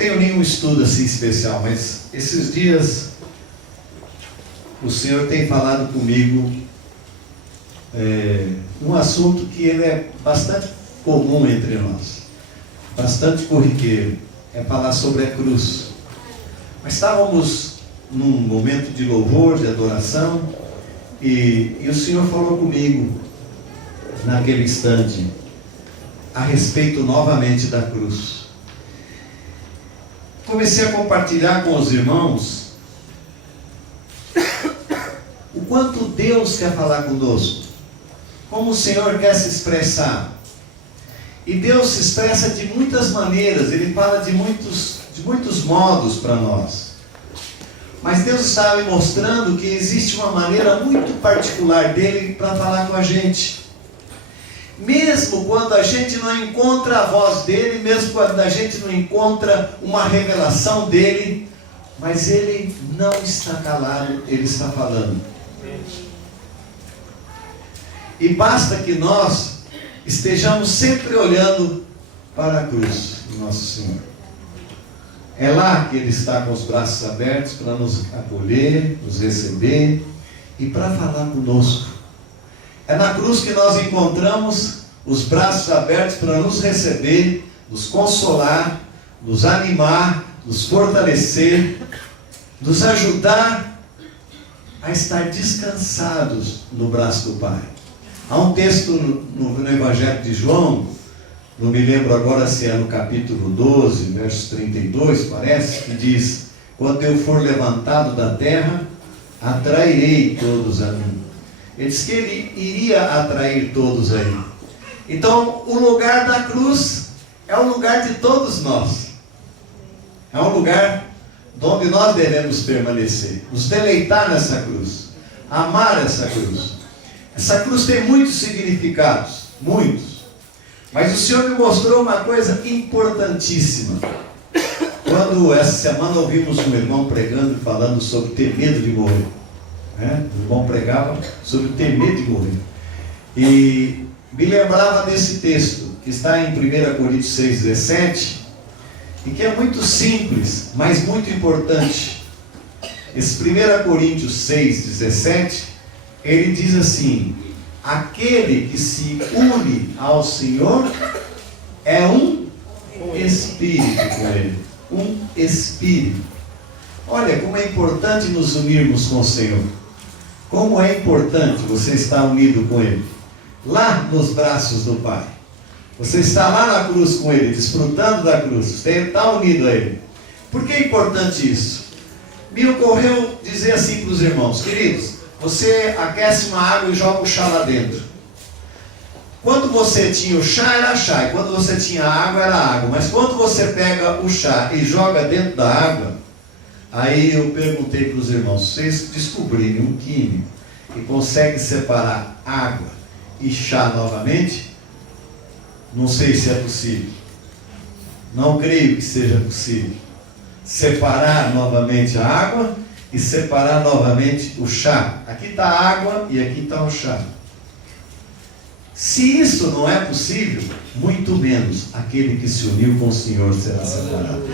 tenho nenhum estudo assim especial, mas esses dias o Senhor tem falado comigo um assunto que ele é bastante comum entre nós, bastante corriqueiro, é falar sobre a cruz. Mas estávamos num momento de louvor, de adoração, e o Senhor falou comigo naquele instante a respeito novamente da cruz. Comecei a compartilhar com os irmãos o quanto Deus quer falar conosco, como o Senhor quer se expressar. E Deus se expressa de muitas maneiras, Ele fala de muitos modos para nós. Mas Deus estava me mostrando que existe uma maneira muito particular dele para falar com a gente. Mesmo quando a gente não encontra a voz dele, mesmo quando a gente não encontra uma revelação dele, mas ele não está calado, ele está falando. E basta que nós estejamos sempre olhando para a cruz do nosso Senhor. É lá que Ele está com os braços abertos para nos acolher, nos receber e para falar conosco. É na cruz que nós encontramos os braços abertos para nos receber, nos consolar, nos animar, nos fortalecer, nos ajudar a estar descansados no braço do Pai. Há um texto no Evangelho de João, não me lembro agora se é no capítulo 12, verso 32, parece, que diz: quando eu for levantado da terra, atrairei todos a mim. Ele disse que ele iria atrair todos a ele. Então, o lugar da cruz é o lugar de todos nós. É um lugar onde nós devemos permanecer, nos deleitar nessa cruz, amar essa cruz. Essa cruz tem muitos significados, muitos. Mas o Senhor me mostrou uma coisa importantíssima. Quando essa semana ouvimos um irmão pregando e falando sobre ter medo de morrer. O irmão pregava sobre ter medo de morrer. E me lembrava desse texto, que está em 1 Coríntios 6,17, e que é muito simples, mas muito importante. Esse 1 Coríntios 6,17, ele diz assim: aquele que se une ao Senhor é um espírito com Ele. Um espírito. Olha como é importante nos unirmos com o Senhor. Como é importante você estar unido com Ele. Lá nos braços do Pai. Você está lá na cruz com Ele, desfrutando da cruz. Você está unido a Ele. Por que é importante isso? Me ocorreu dizer assim para os irmãos: queridos, você aquece uma água e joga o chá lá dentro. Quando você tinha o chá, era chá. E quando você tinha água, era água. Mas quando você pega o chá e joga dentro da água, aí eu perguntei para os irmãos: vocês descobrirem um químico que consegue separar água e chá novamente? Não sei se é possível. Não creio que seja possível. Separar novamente a água e separar novamente o chá. Aqui está a água e aqui está o chá. Se isso não é possível, muito menos aquele que se uniu com o Senhor será separado.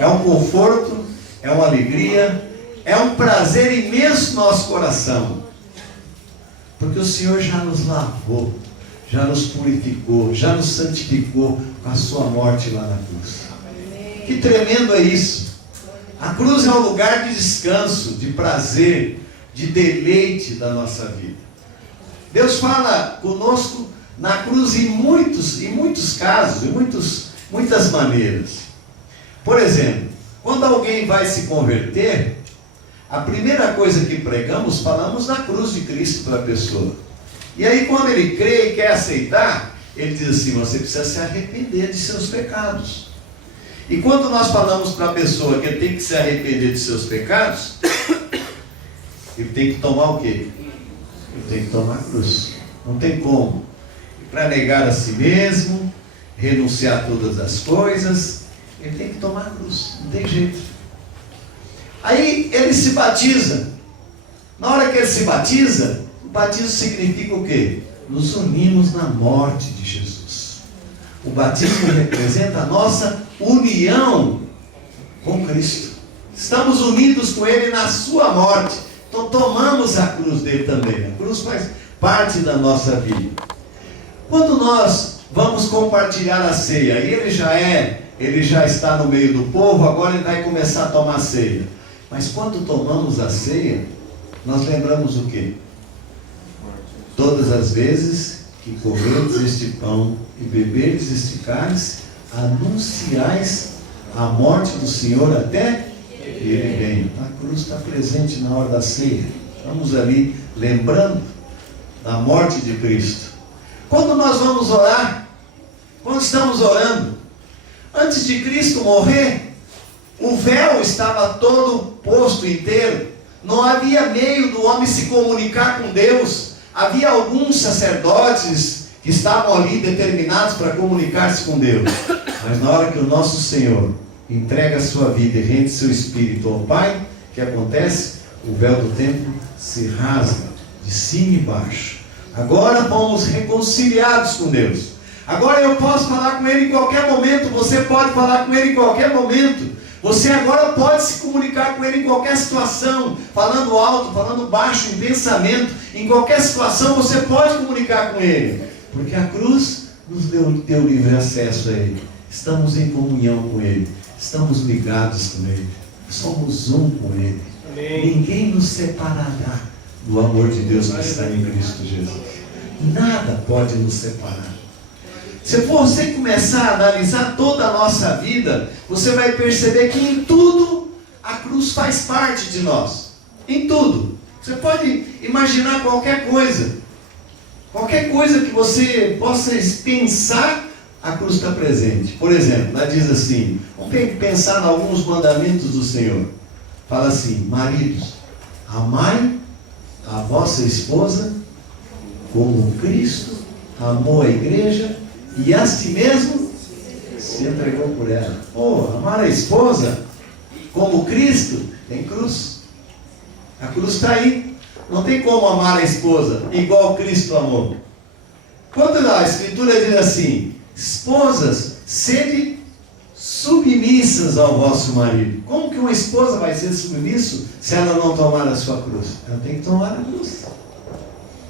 É um conforto, é uma alegria, é um prazer imenso no nosso coração. Porque o Senhor já nos lavou, já nos purificou, já nos santificou com a sua morte lá na cruz. Que tremendo é isso! A cruz é um lugar de descanso, de prazer, de deleite da nossa vida. Deus fala conosco na cruz em muitos casos, muitas maneiras. Por exemplo, quando alguém vai se converter, a primeira coisa que pregamos, falamos da cruz de Cristo para a pessoa. E aí quando ele crê e quer aceitar, ele diz assim: você precisa se arrepender de seus pecados. E quando nós falamos para a pessoa que ele tem que se arrepender de seus pecados, ele tem que tomar o quê? Ele tem que tomar a cruz. Não tem como. Para negar a si mesmo, renunciar a todas as coisas, ele tem que tomar a cruz. Não tem jeito. Aí ele se batiza. Na hora que ele se batiza, o batismo significa o quê? Nos unimos na morte de Jesus. O batismo representa a nossa união com Cristo. Estamos unidos com Ele na sua morte. Então tomamos a cruz dele também. A cruz faz parte da nossa vida. Quando nós vamos compartilhar a ceia, ele já está no meio do povo, agora ele vai começar a tomar ceia. Mas quando tomamos a ceia, nós lembramos o quê? Todas as vezes que comerdes este pão e beberdes este cálice, anunciais a morte do Senhor até que Ele venha. A cruz está presente na hora da ceia. Estamos ali lembrando da morte de Cristo. Quando nós vamos orar, quando estamos orando, antes de Cristo morrer, o véu estava todo posto inteiro. Não havia meio do homem se comunicar com Deus. Havia alguns sacerdotes que estavam ali determinados para comunicar-se com Deus. Mas na hora que o nosso Senhor entrega a sua vida e rende seu espírito ao Pai, o que acontece? O véu do templo se rasga de cima e baixo. Agora fomos reconciliados com Deus. Agora eu posso falar com Ele em qualquer momento. Você pode falar com Ele em qualquer momento. Você agora pode se comunicar com Ele em qualquer situação, falando alto, falando baixo, em pensamento. Em qualquer situação você pode comunicar com Ele, porque a cruz nos deu livre acesso a Ele. Estamos em comunhão com Ele, estamos ligados com Ele, somos um com Ele. Amém. Ninguém nos separará do amor de Deus que está em Cristo Jesus. Nada pode nos separar. Se você começar a analisar toda a nossa vida, você vai perceber que em tudo a cruz faz parte de nós. Em tudo. Você pode imaginar qualquer coisa. Qualquer coisa que você possa pensar, a cruz está presente. Por exemplo, ela diz assim, vamos pensar em alguns mandamentos do Senhor. Fala assim, maridos, amai a vossa esposa como Cristo amou a igreja e a si mesmo se entregou por ela. Amar a esposa como Cristo tem cruz. A cruz está aí. Não tem como amar a esposa igual Cristo amou. Quando a Escritura diz assim, esposas, sede submissas ao vosso marido. Como que uma esposa vai ser submissa se ela não tomar a sua cruz? Ela tem que tomar a cruz.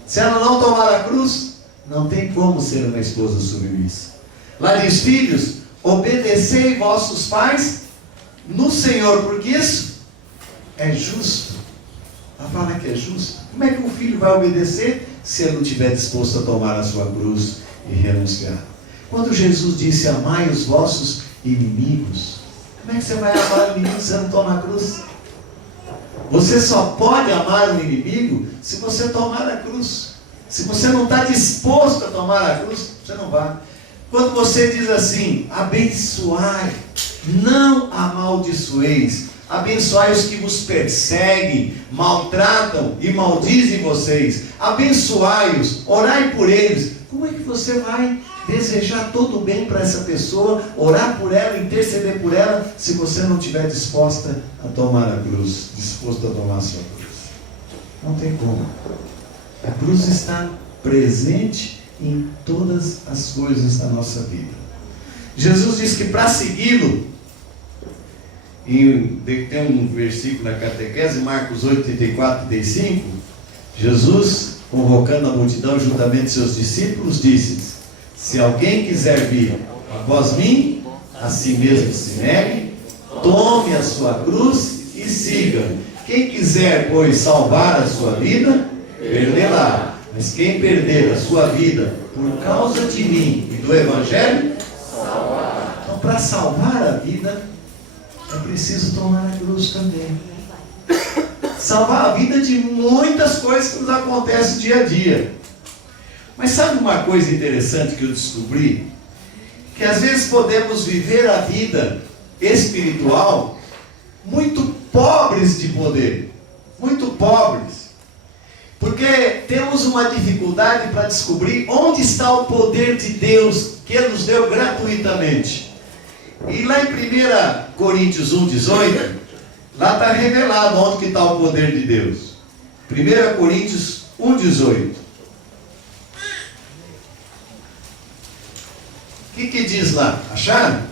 Se ela não tomar a cruz, não tem como ser uma esposa submissa. Lá diz, filhos, obedecei vossos pais no Senhor, porque isso é justo. Ela fala que é justo. Como é que o filho vai obedecer se ele não estiver disposto a tomar a sua cruz e renunciar? Quando Jesus disse, amai os vossos inimigos, como é que você vai amar o inimigo se você não toma a cruz? Você só pode amar o inimigo se você tomar a cruz. Se você não está disposto a tomar a cruz, você não vai. Quando você diz assim, abençoai, não amaldiçoeis, abençoai os que vos perseguem, maltratam e maldizem vocês, abençoai-os, orai por eles. Como é que você vai desejar todo o bem para essa pessoa, orar por ela, interceder por ela, se você não estiver disposta a tomar a cruz, disposto a tomar a sua cruz? Não tem como. A cruz está presente em todas as coisas da nossa vida. Jesus disse que para segui-lo, tem um versículo na catequese, Marcos 8, 34, 35, Jesus, convocando a multidão juntamente seus discípulos, disse, se alguém quiser vir após mim, a si mesmo se negue, tome a sua cruz e siga. Quem quiser, pois, salvar a sua vida, perdê-la. Mas quem perder a sua vida por causa de mim e do Evangelho, salvará. Então, para salvar a vida, é preciso tomar a cruz também. Salvar a vida de muitas coisas que nos acontecem dia a dia. Mas sabe uma coisa interessante que eu descobri? Que às vezes podemos viver a vida espiritual muito pobres de poder. Muito pobres. Porque temos uma dificuldade para descobrir onde está o poder de Deus que Ele nos deu gratuitamente. E lá em 1 Coríntios 1,18, lá está revelado onde que está o poder de Deus. 1 Coríntios 1,18. O que diz lá? Acharam?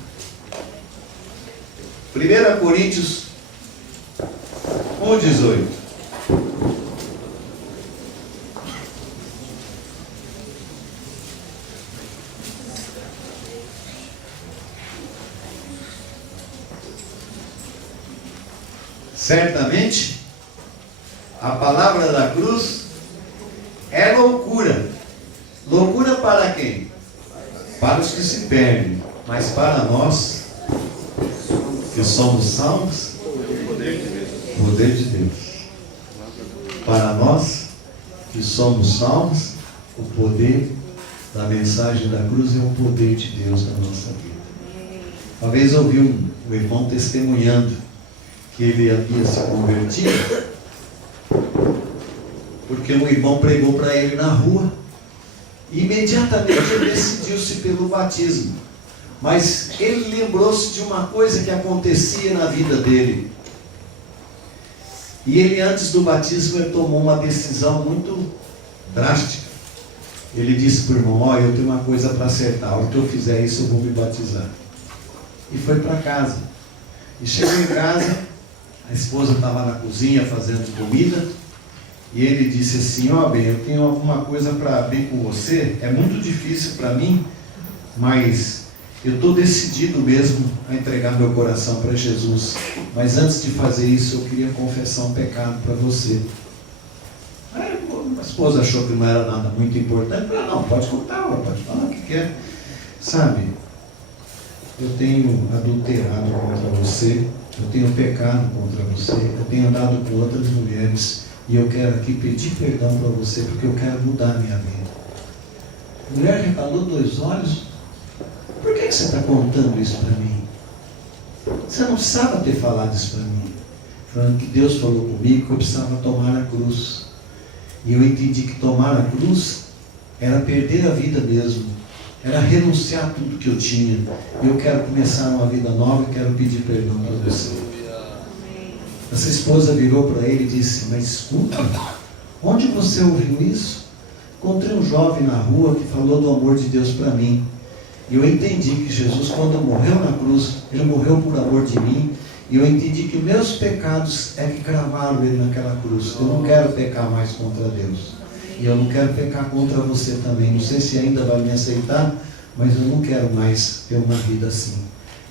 1 Coríntios 1,18. Certamente, a palavra da cruz é loucura. Loucura para quem? Para os que se perdem. Mas para nós, que somos salvos, o poder de Deus. Para nós, que somos salvos, o poder da mensagem da cruz é o poder de Deus na nossa vida. Uma vez eu ouvi um irmão testemunhando que ele havia se convertido porque um irmão pregou para ele na rua e imediatamente ele decidiu-se pelo batismo. Mas ele lembrou-se de uma coisa que acontecia na vida dele. E ele, antes do batismo, ele tomou uma decisão muito drástica. Ele disse para o irmão: eu tenho uma coisa para acertar, se eu fizer isso eu vou me batizar. E foi para casa. E chegou em casa, a esposa estava na cozinha fazendo comida, e ele disse assim: bem, eu tenho alguma coisa para abrir com você, é muito difícil para mim, mas eu estou decidido mesmo a entregar meu coração para Jesus. Mas antes de fazer isso, eu queria confessar um pecado para você. Aí a esposa achou que não era nada muito importante. Falei: não, pode contar, pode falar o que quer. Sabe, eu tenho adulterado contra você, eu tenho pecado contra você, eu tenho andado com outras mulheres, e eu quero aqui pedir perdão para você, porque eu quero mudar a minha vida. A mulher regalou 2 olhos. Por que você está contando isso para mim? Você não precisava ter falado isso para mim. Falando que Deus falou comigo que eu precisava tomar a cruz. E eu entendi que tomar a cruz era perder a vida mesmo. Era renunciar a tudo que eu tinha. E eu quero começar uma vida nova e quero pedir perdão para você. Essa esposa virou para ele e disse: mas escuta, onde você ouviu isso? Encontrei um jovem na rua que falou do amor de Deus para mim. E eu entendi que Jesus, quando morreu na cruz, Ele morreu por amor de mim. E eu entendi que meus pecados é que cravaram Ele naquela cruz. Eu não quero pecar mais contra Deus. E eu não quero pecar contra você também. Não sei se ainda vai me aceitar, mas eu não quero mais ter uma vida assim.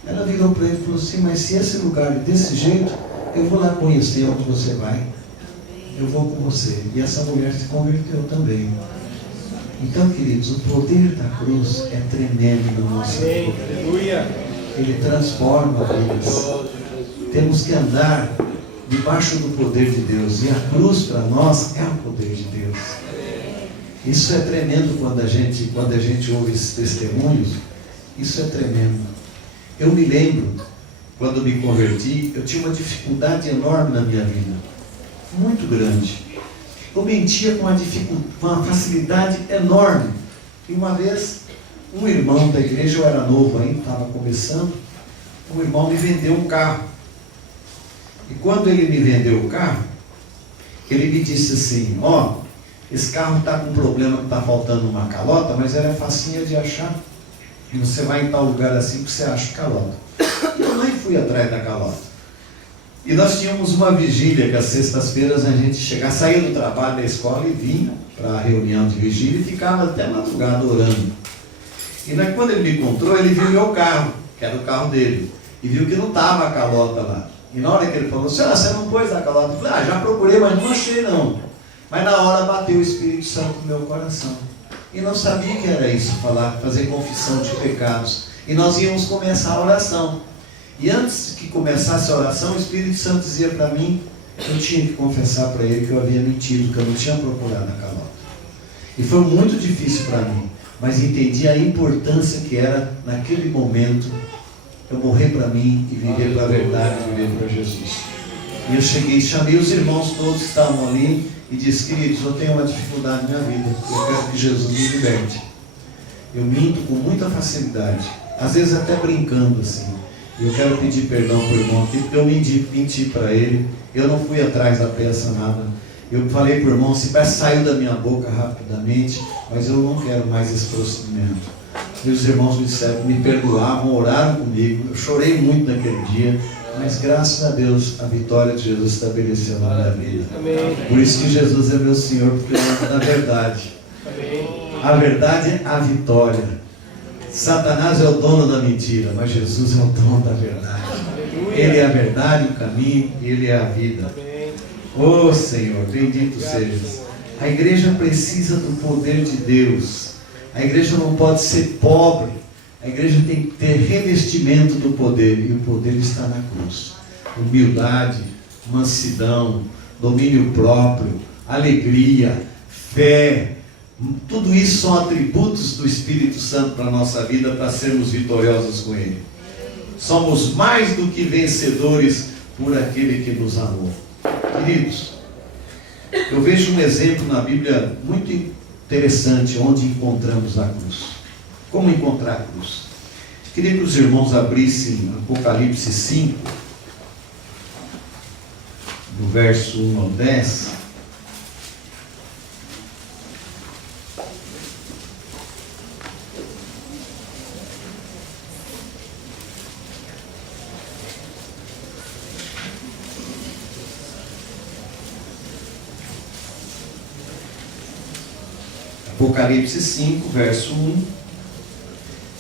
Ela virou para ele e falou assim: mas se esse lugar é desse jeito, eu vou lá conhecer onde você vai. Eu vou com você. E essa mulher se converteu também. Então, queridos, o poder da cruz é tremendo na nossa vida. Ele transforma vidas. Temos que andar debaixo do poder de Deus. E a cruz para nós é o poder de Deus. Isso é tremendo quando a gente ouve esses testemunhos. Isso é tremendo. Eu me lembro, quando me converti, eu tinha uma dificuldade enorme na minha vida. Muito grande. Eu mentia com uma facilidade enorme. E uma vez, um irmão da igreja, eu era novo ainda, estava começando, um irmão me vendeu um carro. E quando ele me vendeu o carro, ele me disse assim: esse carro está com um problema que está faltando uma calota, mas ela é facinha de achar. E você vai em tal lugar assim que você acha calota. E eu nem fui atrás da calota. E nós tínhamos uma vigília que às sextas-feiras a gente saía do trabalho da escola e vinha para a reunião de vigília e ficava até madrugada orando. E quando ele me encontrou, ele viu meu carro, que era o carro dele, e viu que não estava a calota lá. E na hora que ele falou: senhora, você não pôs a calota? Eu falei: já procurei, mas não achei não. Mas na hora bateu o Espírito Santo no meu coração. E não sabia que era isso, fazer confissão de pecados. E nós íamos começar a oração. E antes que começasse a oração, o Espírito Santo dizia para mim, eu tinha que confessar para ele que eu havia mentido, que eu não tinha procurado a calota. E foi muito difícil para mim, mas entendi a importância que era, naquele momento, eu morrer para mim e viver para a verdade, viver para Jesus. E eu chamei os irmãos todos que estavam ali e disse: queridos, eu tenho uma dificuldade na minha vida, eu quero que Jesus me liberte. Eu minto com muita facilidade, às vezes até brincando assim. Eu quero pedir perdão para o irmão aqui, porque eu menti para ele, eu não fui atrás da peça, nada. Eu falei para o irmão, se peça saiu da minha boca rapidamente, mas eu não quero mais esse procedimento. E os irmãos me disseram, me perdoavam, oraram comigo, eu chorei muito naquele dia, Mas graças a Deus, a vitória de Jesus estabeleceu na minha vida. Amém. Por isso que Jesus é meu Senhor, porque Ele é a verdade. Amém. A verdade é a vitória. Satanás é o dono da mentira, mas Jesus é o dono da verdade. Aleluia. Ele é a verdade, o caminho, Ele é a vida. Amém. Oh Senhor, bendito sejas. A igreja precisa do poder de Deus. A igreja não pode ser pobre. A igreja tem que ter revestimento do poder. E o poder está na cruz. Humildade, mansidão, domínio próprio, alegria, fé. Tudo isso são atributos do Espírito Santo para a nossa vida, para sermos vitoriosos com Ele. Somos mais do que vencedores por aquele que nos amou. Queridos, eu vejo um exemplo na Bíblia muito interessante, onde encontramos a cruz. Como encontrar a cruz? Queria que os irmãos abrissem Apocalipse 5, do verso 1 ao 10. Apocalipse 5, verso 1.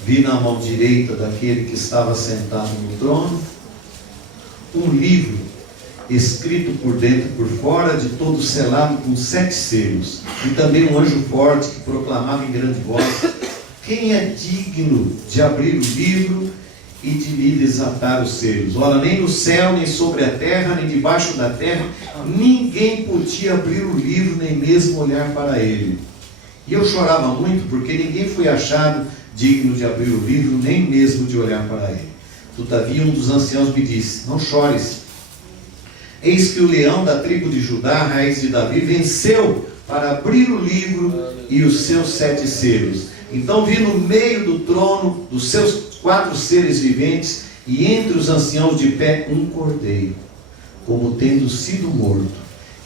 Vi na mão direita daquele que estava sentado no trono um livro escrito por dentro e por fora, de todo selado com 7 selos. E também um anjo forte que proclamava em grande voz: quem é digno de abrir o livro e de lhe desatar os selos? Ora, nem no céu, nem sobre a terra, nem debaixo da terra, ninguém podia abrir o livro, nem mesmo olhar para ele. E eu chorava muito, porque ninguém foi achado digno de abrir o livro, nem mesmo de olhar para ele. Todavia um dos anciãos me disse: não chores. Eis que o leão da tribo de Judá, raiz de Davi, venceu para abrir o livro e os seus 7 selos. Então vi no meio do trono dos seus 4 seres viventes, e entre os anciãos de pé, um cordeiro, como tendo sido morto.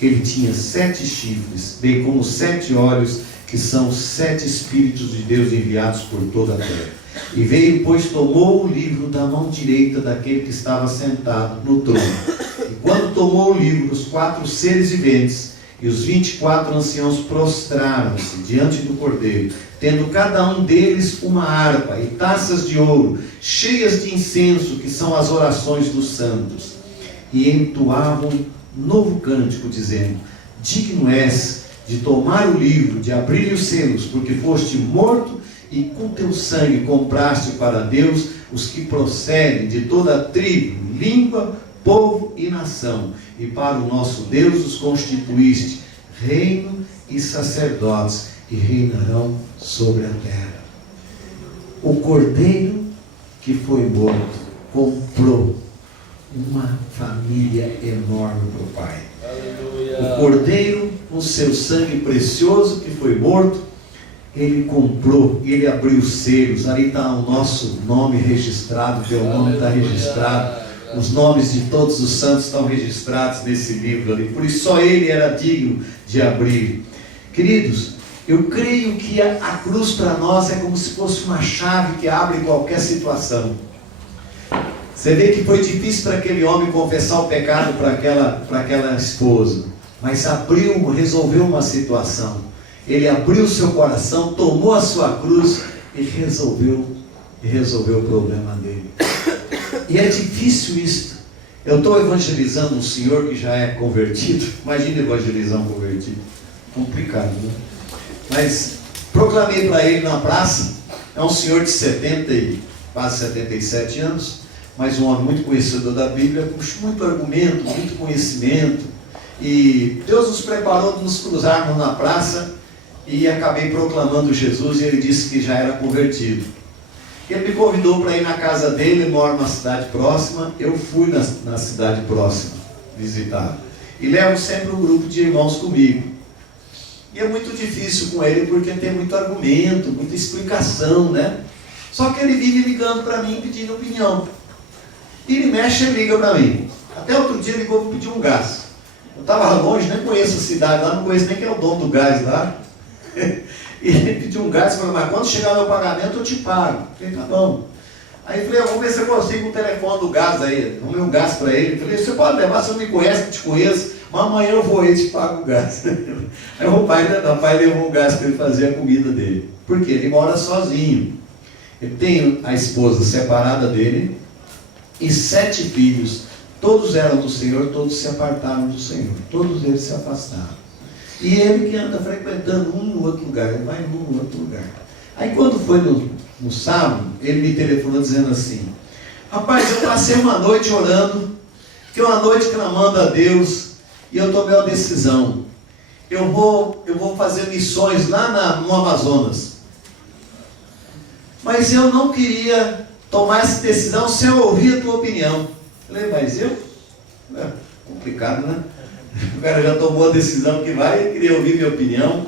Ele tinha 7 chifres, bem como 7 olhos, que são 7 Espíritos de Deus enviados por toda a terra. E veio, pois, tomou o livro da mão direita daquele que estava sentado no trono. E quando tomou o livro, os 4 seres viventes e os 24 anciãos prostraram-se diante do cordeiro, tendo cada um deles uma harpa e taças de ouro, cheias de incenso, que são as orações dos santos. E entoavam um novo cântico, dizendo: digno és de tomar o livro, de abrir os selos, porque foste morto e com teu sangue compraste para Deus os que procedem de toda a tribo, língua, povo e nação, e para o nosso Deus os constituíste reino e sacerdotes, e reinarão sobre a terra. O cordeiro que foi morto comprou uma família enorme para o Pai. O cordeiro, com seu sangue precioso que foi morto, ele comprou, ele abriu os selos. Ali está o nosso nome registrado, teu nome está registrado, os nomes de todos os santos estão registrados nesse livro ali. Por isso só ele era digno de abrir. Queridos, eu creio que a cruz para nós é como se fosse uma chave que abre qualquer situação. Você vê que foi difícil para aquele homem confessar o pecado para aquela esposa, mas abriu, resolveu uma situação. Ele abriu seu coração, tomou a sua cruz e resolveu o problema dele. E é difícil isso. Eu estou evangelizando um senhor que já é convertido. Imagina evangelizar um convertido. Complicado, né? Mas proclamei para ele na praça. É um senhor de 70 e quase 77 anos, mas um homem muito conhecedor da Bíblia, com muito argumento, muito conhecimento. E Deus nos preparou de nos cruzarmos na praça, e acabei proclamando Jesus, e ele disse que já era convertido. Ele me convidou para ir na casa dele. Ele mora numa cidade próxima. Eu fui na cidade próxima visitá-lo, e levo sempre um grupo de irmãos comigo. E é muito difícil com ele, porque tem muito argumento, muita explicação, né? Só que ele vive ligando para mim, pedindo opinião. E ele mexe e liga para mim. Até outro dia ligou para pedir um gás. Eu estava longe, nem conheço a cidade lá, não conheço nem quem é o dono do gás lá. E ele pediu um gás e falou: mas quando chegar meu pagamento eu te pago. Eu falei: tá bom. Aí eu falei, vamos ver se eu consigo o telefone do gás aí. Arrumei um gás para ele. Falei, você pode levar, você não me conhece, não te conheço, mas amanhã eu vou aí e te pago o gás. Aí o pai levou o gás para ele fazer a comida dele. Por quê? Ele mora sozinho. Ele tem a esposa separada dele e 7 filhos. Todos eram do Senhor, todos se apartaram do Senhor. Todos eles se afastaram. E ele que anda frequentando um no outro lugar, ele vai num no outro lugar. Aí quando foi no sábado, ele me telefonou dizendo assim, rapaz, eu passei uma noite orando, que é uma noite clamando a Deus, e eu tomei uma decisão. Eu vou fazer missões lá no Amazonas. Mas eu não queria tomar essa decisão sem eu ouvir a tua opinião. Eu falei, mas eu? É complicado, né? O cara já tomou a decisão que vai, eu queria ouvir minha opinião.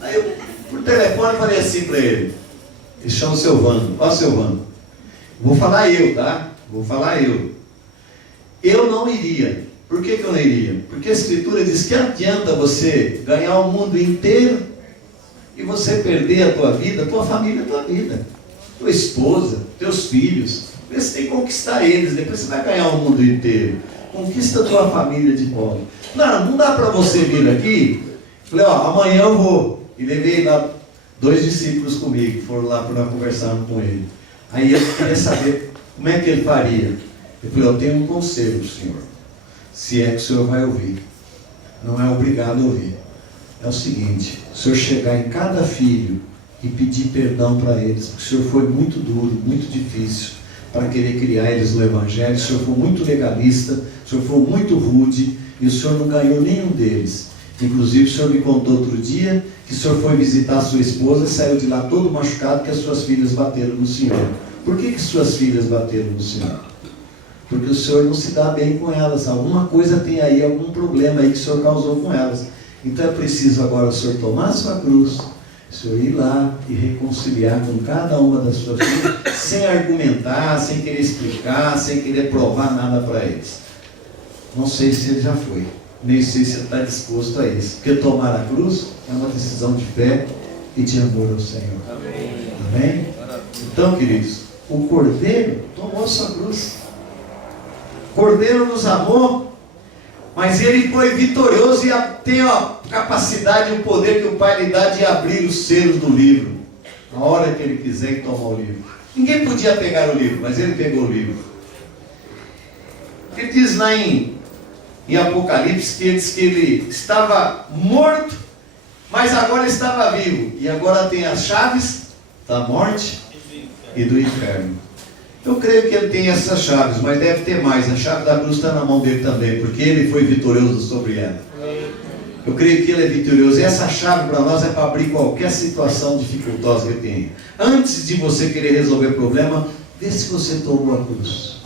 Aí eu, por telefone, falei assim para ele. Ele chama o seu Vando. Ó, seu Vando. Vou falar eu, tá? Vou falar eu. Eu não iria. Por que eu não iria? Porque a Escritura diz que adianta você ganhar o mundo inteiro e você perder a tua vida, a tua família, a tua vida. Tua esposa, teus filhos. Você tem que conquistar eles, depois você vai ganhar o mundo inteiro. Conquista a tua família de volta. Não dá para você vir aqui. Falei, ó, amanhã eu vou. E levei lá 2 discípulos comigo, foram lá para conversar com ele. Aí eu queria saber como é que ele faria. Eu falei, eu tenho um conselho, senhor. Se é que o senhor vai ouvir. Não é obrigado a ouvir. É o seguinte, o senhor chegar em cada filho e pedir perdão para eles, porque o senhor foi muito duro, muito difícil para querer criar eles no Evangelho, o senhor foi muito legalista, o senhor foi muito rude, e o senhor não ganhou nenhum deles. Inclusive o senhor me contou outro dia que o senhor foi visitar a sua esposa e saiu de lá todo machucado que as suas filhas bateram no senhor. Por que suas filhas bateram no senhor? Porque o senhor não se dá bem com elas, alguma coisa tem aí, algum problema aí que o senhor causou com elas. Então é preciso agora o senhor tomar a sua cruz, o senhor ir lá e reconciliar com cada uma das suas filhas, sem argumentar, sem querer explicar, sem querer provar nada para eles. Não sei se ele já foi, nem sei se ele está disposto a isso. Porque tomar a cruz é uma decisão de fé e de amor ao Senhor. Amém? Amém? Então, queridos, o Cordeiro tomou a sua cruz. O Cordeiro nos amou, mas ele foi vitorioso e tem a capacidade e o poder que o Pai lhe dá de abrir os selos do livro, a hora que ele quiser, e tomar o livro. Ninguém podia pegar o livro, mas ele pegou o livro. Ele diz lá em Apocalipse que ele estava morto, mas agora estava vivo, e agora tem as chaves da morte e do inferno. Eu creio que ele tem essas chaves, mas deve ter mais. A chave da cruz está na mão dele também, porque ele foi vitorioso sobre ela. Eu creio que ele é vitorioso, e essa chave para nós é para abrir qualquer situação dificultosa que tenha. Antes de você querer resolver problema, vê se você tomou a cruz.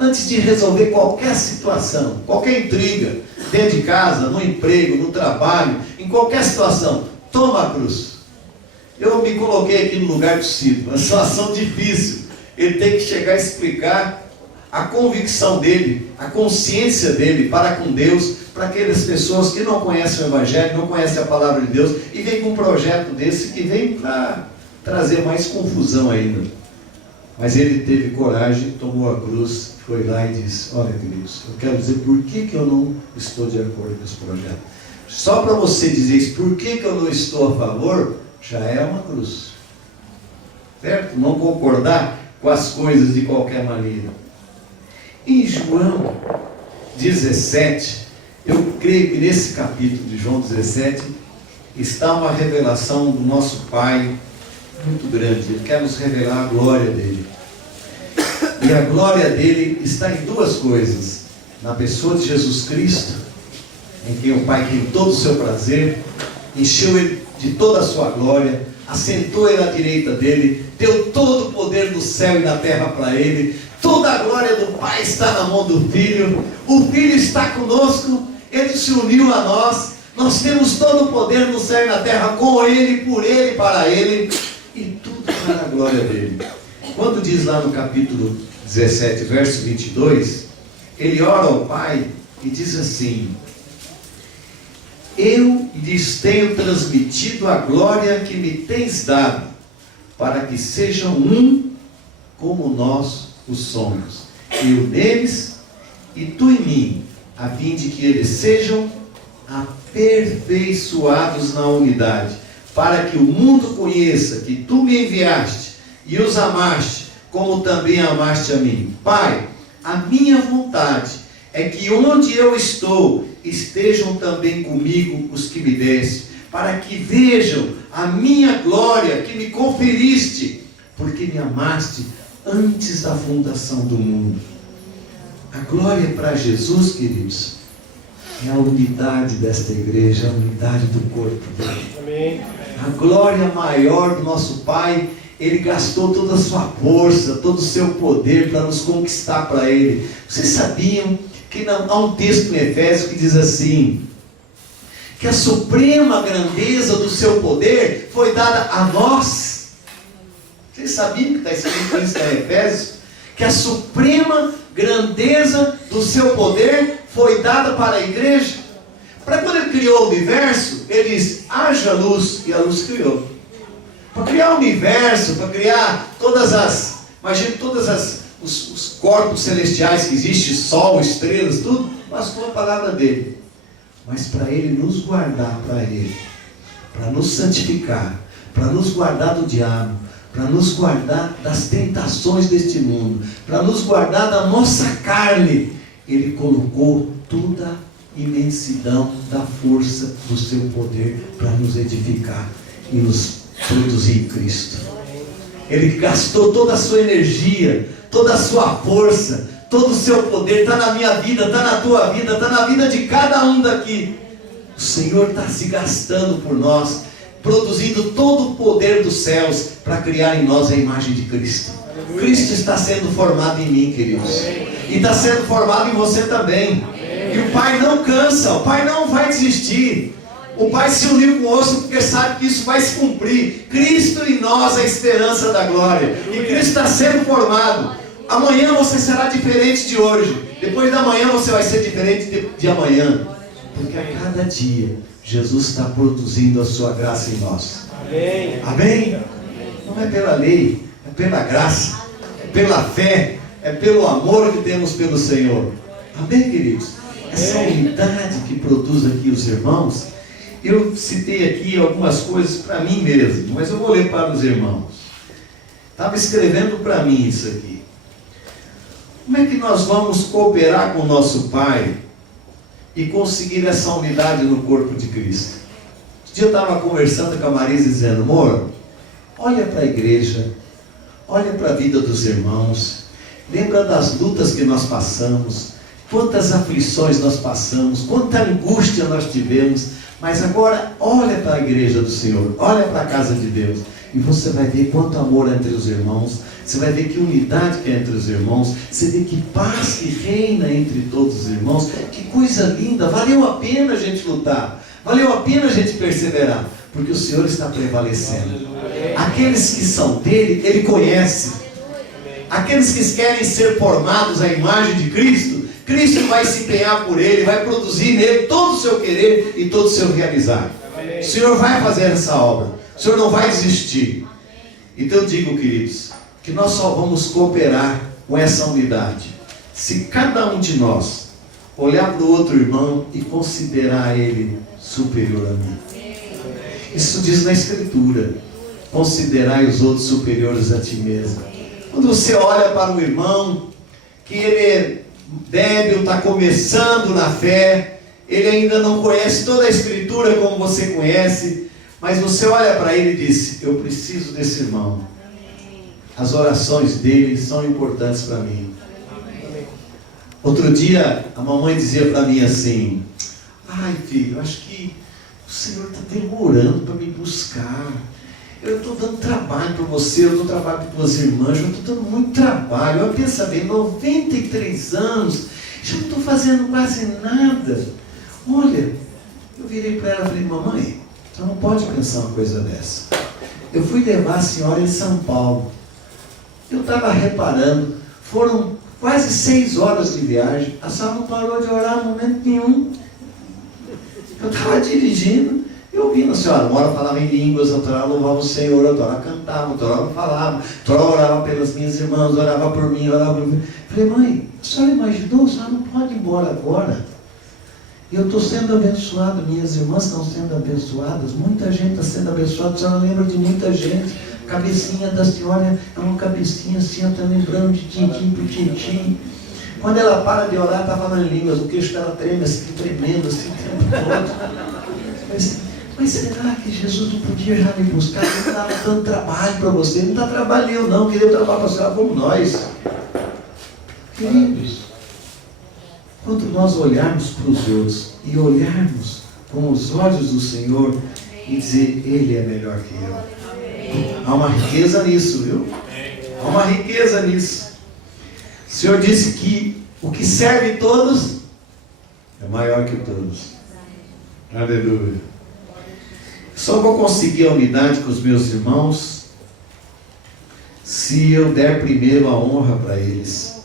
Antes de resolver qualquer situação, qualquer intriga, dentro de casa, no emprego, no trabalho, em qualquer situação, toma a cruz. Eu me coloquei aqui no lugar do discípulo, uma situação difícil. Ele tem que chegar a explicar a convicção dele, a consciência dele para com Deus, para aquelas pessoas que não conhecem o Evangelho, não conhecem a palavra de Deus, e vem com um projeto desse que vem para trazer mais confusão ainda. Mas ele teve coragem, tomou a cruz, foi lá e disse, olha queridos, eu quero dizer por que eu não estou de acordo com esse projeto. Só para você dizer isso, por que eu não estou a favor, já é uma cruz. Certo? Não concordar com as coisas de qualquer maneira. Em João 17, eu creio que nesse capítulo de João 17, está uma revelação do nosso Pai muito grande. Ele quer nos revelar a glória dele. E a glória dele está em 2 coisas. Na pessoa de Jesus Cristo, em quem o Pai tem todo o seu prazer, encheu ele de toda a sua glória, assentou ele à direita dele, deu todo o poder do céu e da terra para ele. Toda a glória do Pai está na mão do Filho. O Filho está conosco, ele se uniu a nós. Nós temos todo o poder no céu e na terra, com ele, por ele, para ele, e tudo para a glória dele. Quando diz lá no capítulo 17, verso 22, ele ora ao Pai e diz assim: eu lhes tenho transmitido a glória que me tens dado, para que sejam um, como nós o somos. Eu neles e tu em mim, a fim de que eles sejam aperfeiçoados na unidade, para que o mundo conheça que tu me enviaste e os amaste, como também amaste a mim. Pai, a minha vontade é que onde eu estou, estejam também comigo os que me deste, para que vejam a minha glória que me conferiste, porque me amaste antes da fundação do mundo. A glória para Jesus, queridos, é a unidade desta igreja, a unidade do corpo dele. Amém. A glória maior do nosso Pai, Ele gastou toda a sua força, todo o seu poder para nos conquistar para Ele. Vocês sabiam que há um texto em Efésios que diz assim, que a suprema grandeza do seu poder foi dada a nós? Vocês sabiam que está escrito isso em Efésios? Que a suprema grandeza do seu poder foi dada para a igreja. Para quando Ele criou o universo, Ele disse, haja luz, e a luz criou. Para criar o universo, para criar imagine os corpos celestiais que existem, sol, estrelas, tudo, bastou a palavra dele. Mas para Ele nos guardar para Ele, para nos santificar, para nos guardar do diabo, para nos guardar das tentações deste mundo, para nos guardar da nossa carne, Ele colocou toda a imensidão da força do seu poder para nos edificar e nos produzir em Cristo. Ele gastou toda a sua energia, toda a sua força, todo o seu poder, está na minha vida, está na tua vida, está na vida de cada um daqui. O Senhor está se gastando por nós, produzindo todo o poder dos céus para criar em nós a imagem de Cristo. Cristo está sendo formado em mim, queridos, e está sendo formado em você também. E o Pai não cansa, o Pai não vai desistir. O Pai se uniu com o osso porque sabe que isso vai se cumprir. Cristo em nós, a esperança da glória. E Cristo está sendo formado. Amanhã você será diferente de hoje. Depois da manhã você vai ser diferente de amanhã. Porque a cada dia Jesus está produzindo a sua graça em nós. Amém? Amém? Não é pela lei, é pela graça, é pela fé, é pelo amor que temos pelo Senhor. Amém, queridos? Essa unidade que produz aqui os irmãos, eu citei aqui algumas coisas para mim mesmo, mas eu vou ler para os irmãos. Estava escrevendo para mim isso aqui. Como é que nós vamos cooperar com o nosso Pai e conseguir essa unidade no corpo de Cristo? Um dia eu estava conversando com a Marisa dizendo, amor, olha para a igreja, olha para a vida dos irmãos, lembra das lutas que nós passamos, quantas aflições nós passamos, quanta angústia nós tivemos, mas agora olha para a igreja do Senhor, olha para a casa de Deus, e você vai ver quanto amor há entre os irmãos, você vai ver que unidade que há entre os irmãos, você vê que paz que reina entre todos os irmãos, que coisa linda, valeu a pena a gente lutar, valeu a pena a gente perseverar, porque o Senhor está prevalecendo. Aqueles que são dele, Ele conhece. Aqueles que querem ser formados à imagem de Cristo, Cristo vai se empenhar por ele, vai produzir nele todo o seu querer e todo o seu realizar. O Senhor vai fazer essa obra, o Senhor não vai desistir. Então eu digo, queridos, que nós só vamos cooperar com essa unidade se cada um de nós olhar para o outro irmão e considerar ele superior a mim. Isso diz na Escritura, considerai os outros superiores a ti mesmo. Quando você olha para um irmão que ele é débil, está começando na fé, ele ainda não conhece toda a Escritura como você conhece, mas você olha para ele e diz, eu preciso desse irmão, as orações dele são importantes para mim. Outro dia a mamãe dizia para mim assim, ai filho, eu acho que o Senhor está demorando para me buscar, eu estou dando trabalho para você, eu dou trabalho para tuas irmãs, eu estou dando muito trabalho. Eu penso bem, 93 anos, já não estou fazendo quase nada. Olha, eu virei para ela e falei, mamãe, você não pode pensar uma coisa dessa. Eu fui levar a senhora em São Paulo. Eu estava reparando, foram quase 6 horas de viagem, a senhora não parou de orar em momento nenhum. Eu estava dirigindo, Eu ouvi a senhora, uma hora falava em línguas, outra hora louvava o Senhor, outra hora cantava, outra hora falava, outra hora orava pelas minhas irmãs, orava por mim, orava por mim. Falei, mãe, a senhora imaginou? A senhora não pode ir embora agora. Eu estou sendo abençoado, minhas irmãs estão sendo abençoadas, muita gente está sendo abençoada, a senhora lembra de muita gente. A cabecinha da senhora é uma cabecinha assim, eu estou lembrando de tintim por tintim. Quando ela para de orar, está falando em línguas, o queixo dela treme assim, tremendo assim, o tempo todo. Mas será que Jesus não podia já me buscar? Ele não dava tanto trabalho para você, não está trabalhando não, queria trabalhar para a senhora como nós. Queridos, quando nós olharmos para os outros e olharmos com os olhos do Senhor e dizer, Ele é melhor que eu. Há uma riqueza nisso, viu? Há uma riqueza nisso. O Senhor disse que o que serve todos é maior que todos. Aleluia. Só vou conseguir a unidade com os meus irmãos se eu der primeiro a honra para eles.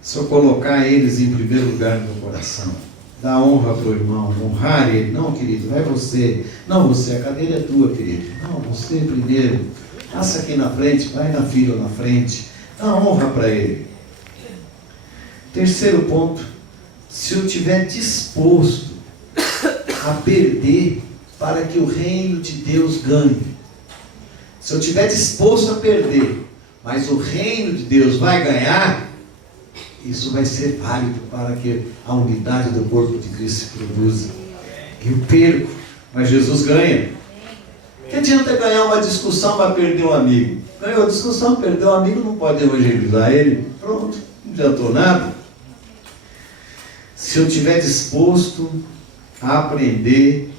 Se eu colocar eles em primeiro lugar no meu coração. Dar honra para o irmão, honrar ele. Não, querido, vai você. Não, você, a cadeira é tua, querido. Não, você primeiro. Passa aqui na frente, vai na fila na frente. Dá honra para ele. Terceiro ponto. Se eu estiver disposto a perder para que o reino de Deus ganhe. Se eu estiver disposto a perder, mas o reino de Deus vai ganhar, isso vai ser válido para que a unidade do corpo de Cristo se produza. Eu perco, mas Jesus ganha. Que adianta ganhar uma discussão para perder um amigo? Ganhou a discussão, perdeu um amigo, não pode evangelizar ele. Pronto, não adiantou nada. Se eu estiver disposto a aprender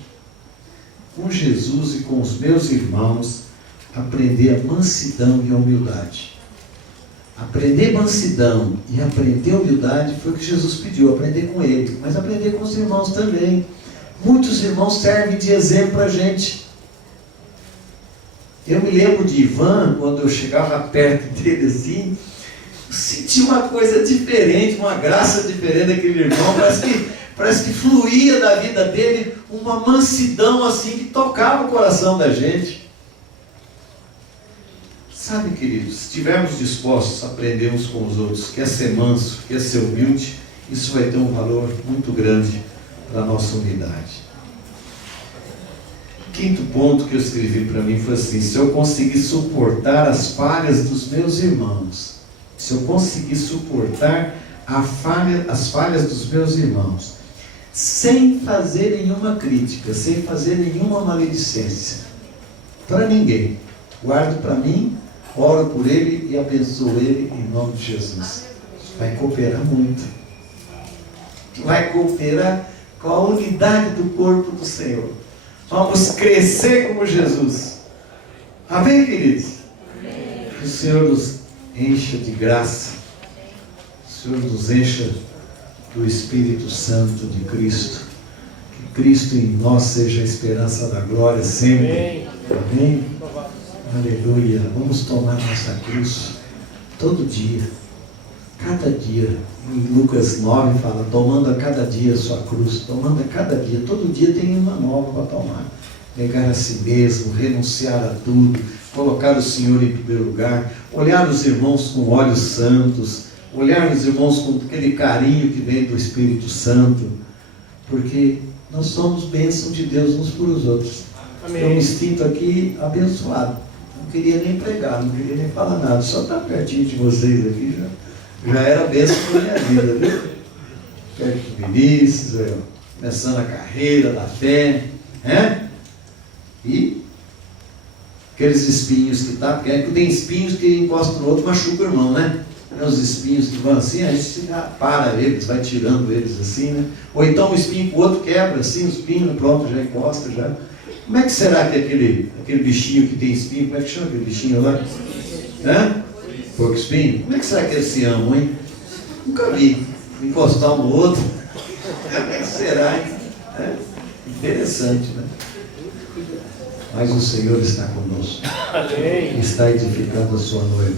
com Jesus e com os meus irmãos, aprender a mansidão e a humildade. Aprender mansidão e aprender humildade foi o que Jesus pediu, aprender com ele, mas aprender com os irmãos também. Muitos irmãos servem de exemplo para a gente. Eu me lembro de Ivan, quando eu chegava perto dele assim, eu senti uma coisa diferente, uma graça diferente daquele irmão, parece que fluía da vida dele uma mansidão assim que tocava o coração da gente. Sabe, queridos, se estivermos dispostos a aprender uns com os outros, quer ser manso, quer ser humilde, isso vai ter um valor muito grande para a nossa unidade. Quinto ponto que eu escrevi para mim foi assim: se eu conseguir suportar as falhas dos meus irmãos, se eu conseguir suportar as falhas dos meus irmãos, sem fazer nenhuma crítica, sem fazer nenhuma maledicência, para ninguém, guardo para mim, oro por ele e abençoo ele em nome de Jesus. Vai cooperar muito. Vai cooperar com a unidade do corpo do Senhor. Vamos crescer como Jesus. Amém, queridos? Amém. Que o Senhor nos encha de graça. O Senhor nos encha do Espírito Santo de Cristo. Que Cristo em nós seja a esperança da glória sempre. Amém. Amém. Aleluia. Vamos tomar nossa cruz todo dia. Cada dia. Em Lucas 9 fala, tomando a cada dia a sua cruz. Tomando a cada dia. Todo dia tem uma nova para tomar. Negar a si mesmo, renunciar a tudo, colocar o Senhor em primeiro lugar, olhar os irmãos com olhos santos, olhar os irmãos com aquele carinho que vem do Espírito Santo, porque nós somos bênção de Deus uns para os outros. Amém. Eu me sinto aqui abençoado. Não queria nem pregar, não queria nem falar nada, só estar pertinho de vocês aqui já era bênção para a minha vida, viu? Perto do Vinícius, começando a carreira da fé, né? E aqueles espinhos que tá, porque tem espinhos que encostam no outro, machuca o irmão, né? Os espinhos que vão assim, a gente para eles, vai tirando eles assim, né? Ou então o espinho para o outro quebra assim, o espinho, pronto, já encosta, já. Como é que será que aquele bichinho que tem espinho, como é que chama aquele bichinho lá? Né? Porco espinho? Como é que será que eles se amam, hein? Nunca vi. Encostar um no outro. Como é que será, hein? É interessante, né? Mas o Senhor está conosco. Está edificando a sua noiva.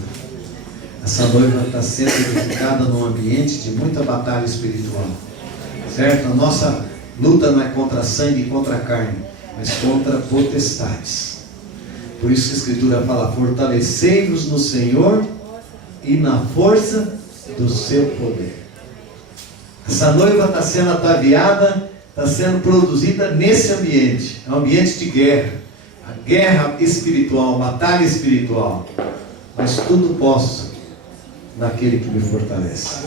Essa noiva está sendo edificada num ambiente de muita batalha espiritual. Certo? A nossa luta não é contra sangue e contra carne, mas contra potestades. Por isso a Escritura fala: fortalecei-vos no Senhor e na força do seu poder. Essa noiva está sendo ataviada, está sendo produzida nesse ambiente. É um ambiente de guerra. A guerra espiritual, a batalha espiritual. Mas tudo posso naquele que me fortalece.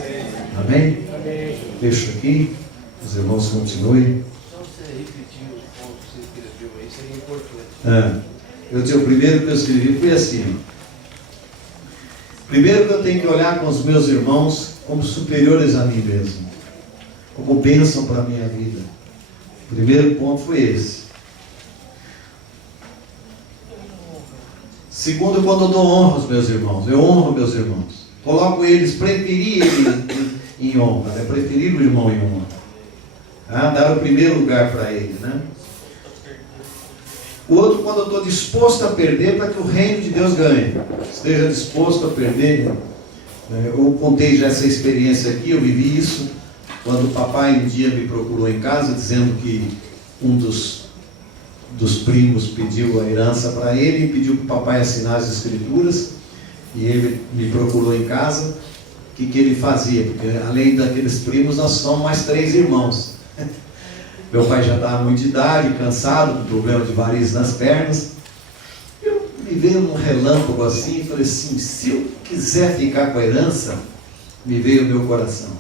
Amém? Amém. Fecho aqui. Os irmãos continuem. Só você repetir os pontos que você escreveu aí, seria importante. Eu disse, o primeiro que eu escrevi foi assim: primeiro que eu tenho que olhar com os meus irmãos como superiores a mim mesmo, como bênção para a minha vida. O primeiro ponto foi esse. Segundo, quando eu dou honra aos meus irmãos, eu honro meus irmãos, coloco eles, preferi eles em honra, né? Preferir o irmão em honra, dar o primeiro lugar para ele, né? O outro, quando eu estou disposto a perder para que o reino de Deus ganhe, esteja disposto a perder. Eu contei já essa experiência aqui, eu vivi isso quando o papai um dia me procurou em casa dizendo que um dos primos pediu a herança para ele e pediu para o papai assinar as escrituras, e ele me procurou em casa. O que ele fazia? Porque além daqueles primos nós somos mais 3 irmãos. Meu pai já estava muito de idade, cansado, com problema de varizes nas pernas. Me veio um relâmpago assim e falei assim: se eu quiser ficar com a herança, me veio o meu coração.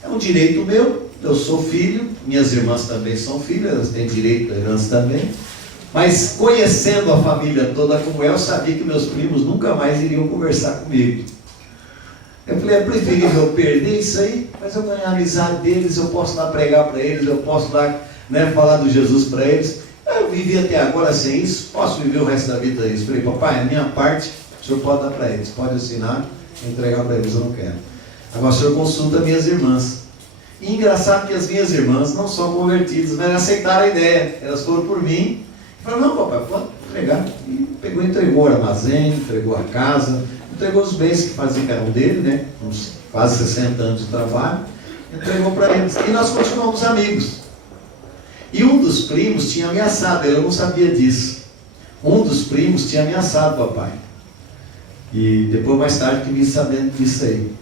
É um direito meu, eu sou filho, minhas irmãs também são filhas, elas têm direito à herança também. Mas conhecendo a família toda como eu sabia que meus primos nunca mais iriam conversar comigo. Eu falei: é preferível eu perder isso aí, mas eu ganhar a amizade deles, eu posso lá pregar para eles, eu posso lá, falar do Jesus para eles. Eu vivi até agora sem isso, posso viver o resto da vida sem isso. Falei: papai, a minha parte o senhor pode dar para eles, pode assinar, entregar para eles, eu não quero. Agora o senhor consulta minhas irmãs. E engraçado que as minhas irmãs não são convertidas, mas aceitaram a ideia. Elas foram por mim. Falaram: não, papai, pode entregar. E pegou e entregou o armazém, entregou a casa, entregou os bens que faziam, que eram dele, uns quase 60 anos de trabalho, entregou para eles. E nós continuamos amigos. E um dos primos tinha ameaçado, eu não sabia disso. Um dos primos tinha ameaçado o papai. E depois, mais tarde, que me sabendo disso aí.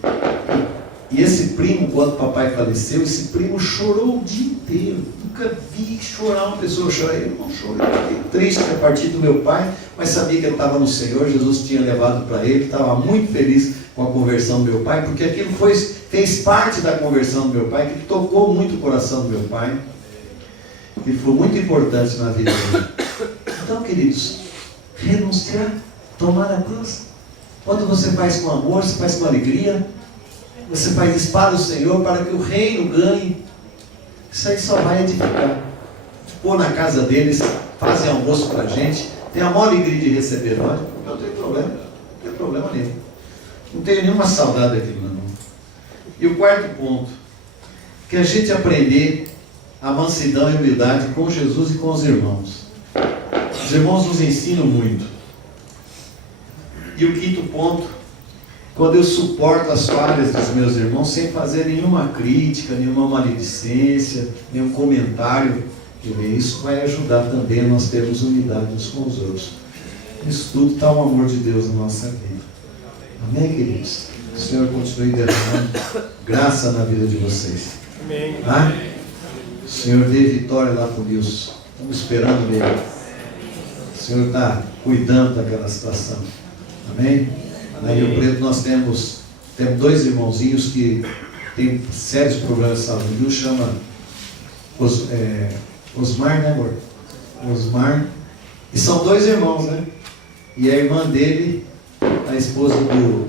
E esse primo, quando o papai faleceu, esse primo chorou o dia inteiro. Nunca vi chorar uma pessoa chorar. Eu não chorei, fiquei triste a partir do meu pai, mas sabia que ele estava no Senhor, Jesus tinha levado para ele, estava muito feliz com a conversão do meu pai, porque aquilo fez parte da conversão do meu pai, que tocou muito o coração do meu pai, que foi muito importante na vida dele. Então, queridos, renunciar, tomar a cruz. Quando você faz com amor, você faz com alegria, você faz isso para o Senhor, para que o reino ganhe. Isso aí só vai edificar. Pôr na casa deles, fazem almoço para a gente, tem a maior alegria de receber nós. Não tem problema, não tem problema nenhum. Não tenho nenhuma saudade daquilo, não. E o quarto ponto, que a gente aprender a mansidão e humildade com Jesus e com os irmãos. Os irmãos nos ensinam muito. E o quinto ponto, quando eu suporto as falhas dos meus irmãos sem fazer nenhuma crítica, nenhuma maledicência, nenhum comentário, isso vai ajudar também a nós termos unidade uns com os outros. Isso tudo está o amor de Deus na nossa vida. Amém, queridos? O Senhor continue derramando graça na vida de vocês. Amém. Tá? O Senhor dê vitória lá por Deus. Estamos esperando nele. O Senhor está cuidando daquela situação. Amém? Aí em Rio Preto nós temos 2 irmãozinhos que têm sérios problemas de saúde. Um chama Osmar, né, amor? Osmar. E são 2 irmãos, né? E a irmã dele, a esposa do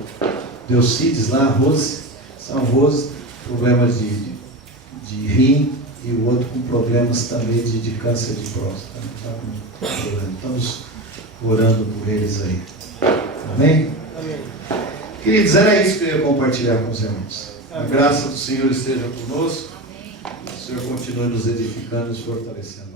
Eucides lá, a Rose, são Rose, problemas de rim, e o outro com problemas também de câncer de próstata. Tá com problema. Estamos orando por eles aí. Amém? Amém. Queridos, era isso que eu ia compartilhar com os irmãos. A graça do Senhor esteja conosco. O Senhor continue nos edificando e nos fortalecendo.